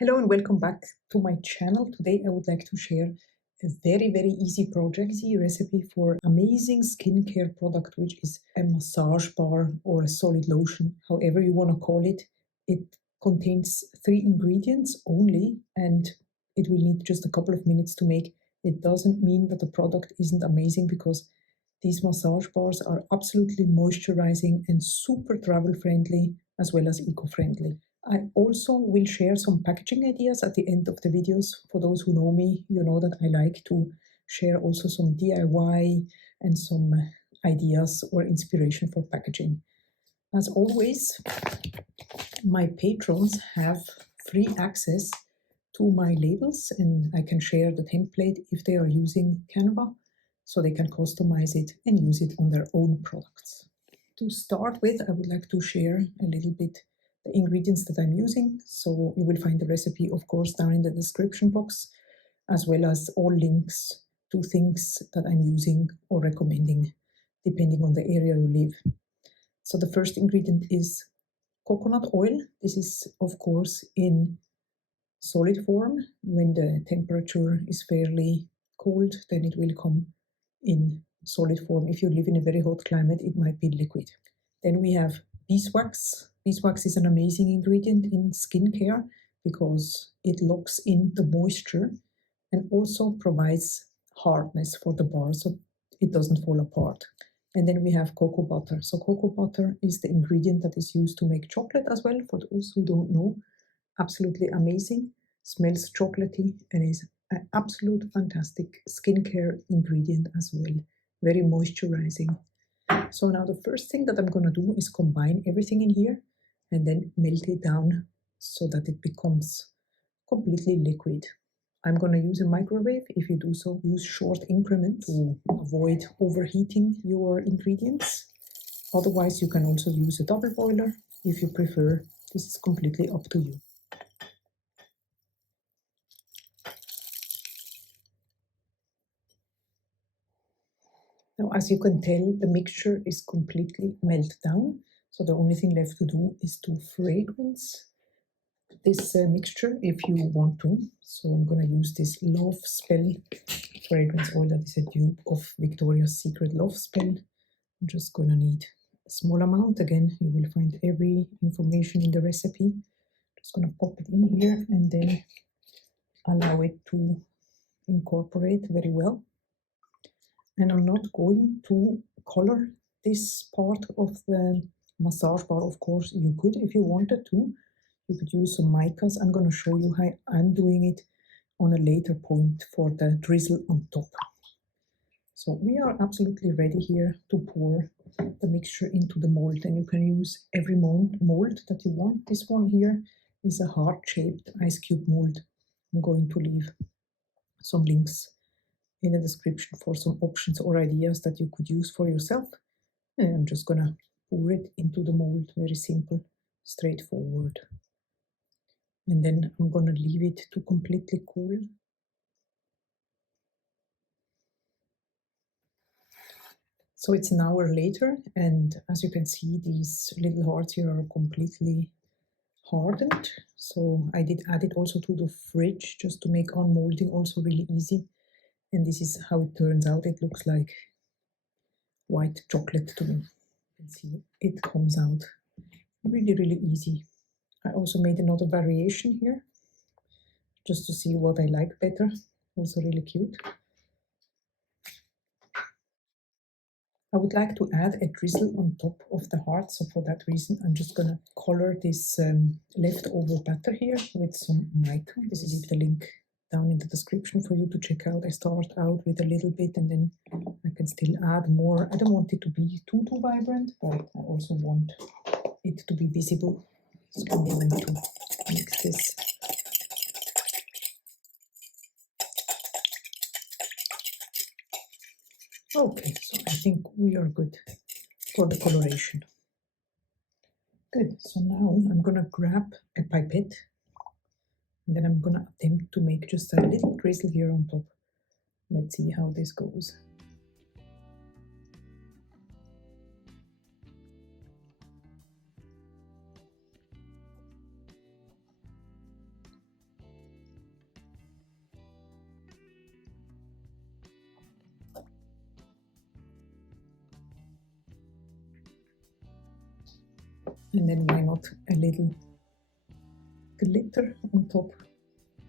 Hello and welcome back to my channel. Today I would like to share a very easy project, easy recipe for amazing skincare product, which is a massage bar or a solid lotion, however you want to call it. It contains 3 ingredients only and it will need just a couple of minutes to make. It doesn't mean that the product isn't amazing because these massage bars are absolutely moisturizing and super travel friendly as well as eco-friendly. I also will share some packaging ideas at the end of the videos. For those who know me, you know that I like to share also some DIY and some ideas or inspiration for packaging. As always, my patrons have free access to my labels and I can share the template if they are using Canva, so they can customize it and use it on their own products. To start with, I would like to share a little bit the ingredients that I'm using. So you will find the recipe, of course, down in the description box, as well as all links to things that I'm using or recommending, depending on the area you live. So the first ingredient is coconut oil. This is, of course, in solid form. When the temperature is fairly cold, then it will come in solid form. If you live in a very hot climate, it might be liquid. Then we have beeswax. Beeswax is an amazing ingredient in skincare because it locks in the moisture and also provides hardness for the bar so it doesn't fall apart. And then we have cocoa butter. So cocoa butter is the ingredient that is used to make chocolate as well, for those who don't know. Absolutely amazing, smells chocolatey and is an absolute fantastic skincare ingredient as well. Very moisturizing. So now the first thing that I'm going to do is combine everything in here and then melt it down so that it becomes completely liquid. I'm going to use a microwave. If you do so, use short increments to avoid overheating your ingredients. Otherwise, you can also use a double boiler if you prefer. This is completely up to you. Now, as you can tell, the mixture is completely melted down. So the only thing left to do is to fragrance this mixture if you want to. So I'm going to use this Love Spell fragrance oil that is a dupe of Victoria's Secret Love Spell. I'm just going to need a small amount. Again, you will find every information in the recipe. Just going to pop it in here and then allow it to incorporate very well. And I'm not going to color this part of the massage bar. Of course, you could if you wanted to. You could use some micas. I'm going to show you how I'm doing it on a later point for the drizzle on top. So we are absolutely ready here to pour the mixture into the mold, and you can use every mold that you want. This one here is a heart-shaped ice cube mold. I'm going to leave some links in the description for some options or ideas that you could use for yourself. And I'm just gonna pour it into the mold, very simple, straightforward. And then I'm gonna leave it to completely cool. So it's an hour later, and as you can see, these little hearts here are completely hardened. So I did add it also to the fridge just to make unmolding also really easy. And this is how it turns out. It looks like white chocolate to me. You can see it comes out really easy. I also made another variation here just to see what I like better. Also really cute. I would like to add a drizzle on top of the heart, so for that reason I'm just gonna color this leftover batter here with some mica. This is the link down in the description for you to check out. I start out with a little bit and then I can still add more. I don't want it to be too vibrant, but I also want it to be visible. So I'm going to mix this. Okay, so I think we are good for the coloration. Good, so now I'm gonna grab a pipette and then I'm gonna attempt to make just a little drizzle here on top. Let's see how this goes. And then why not a little glitter on top.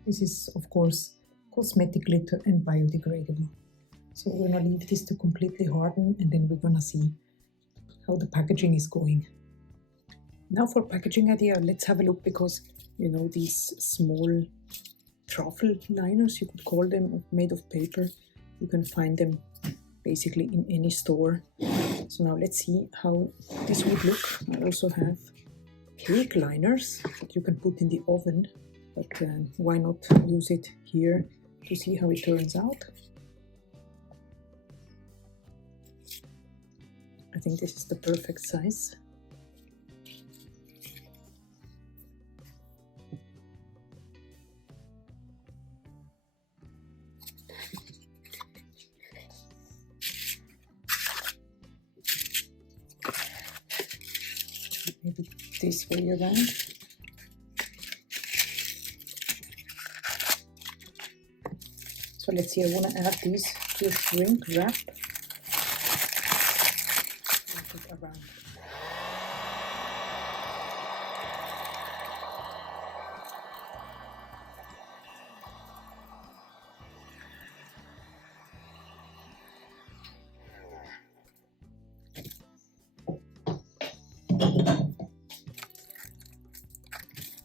This is of course cosmetic glitter and biodegradable. So we're gonna leave this to completely harden, and then we're gonna see how the packaging is going. Now for packaging idea, let's have a look, because you know these small truffle liners, you could call them, made of paper. You can find them basically in any store. So now let's see how this would look. I also have cake liners that you can put in the oven, but why not use it here to see how it turns out. I think this is the perfect size. Maybe this way around. So let's see, I want to add these to a shrink wrap. Wrap it around.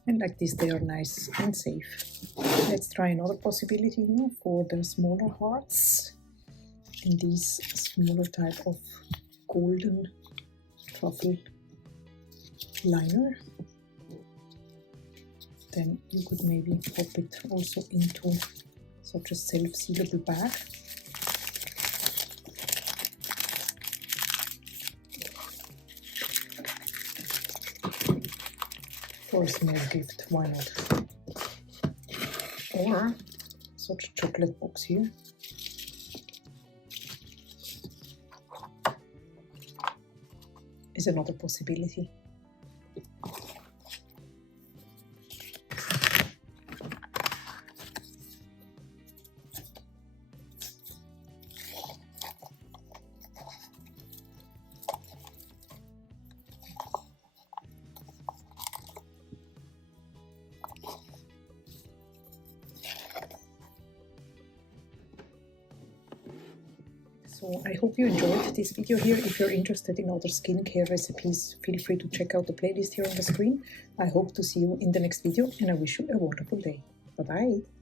And like this, they are nice and safe. Let's try another possibility here for the smaller hearts. In these smaller type of golden truffle liner. Then you could maybe pop it also into such a self-sealable bag. For a small gift, why not? Or such a chocolate box here. Is another possibility. So I hope you enjoyed this video here. If you're interested in other skincare recipes, feel free to check out the playlist here on the screen. I hope to see you in the next video, and I wish you a wonderful day. Bye bye.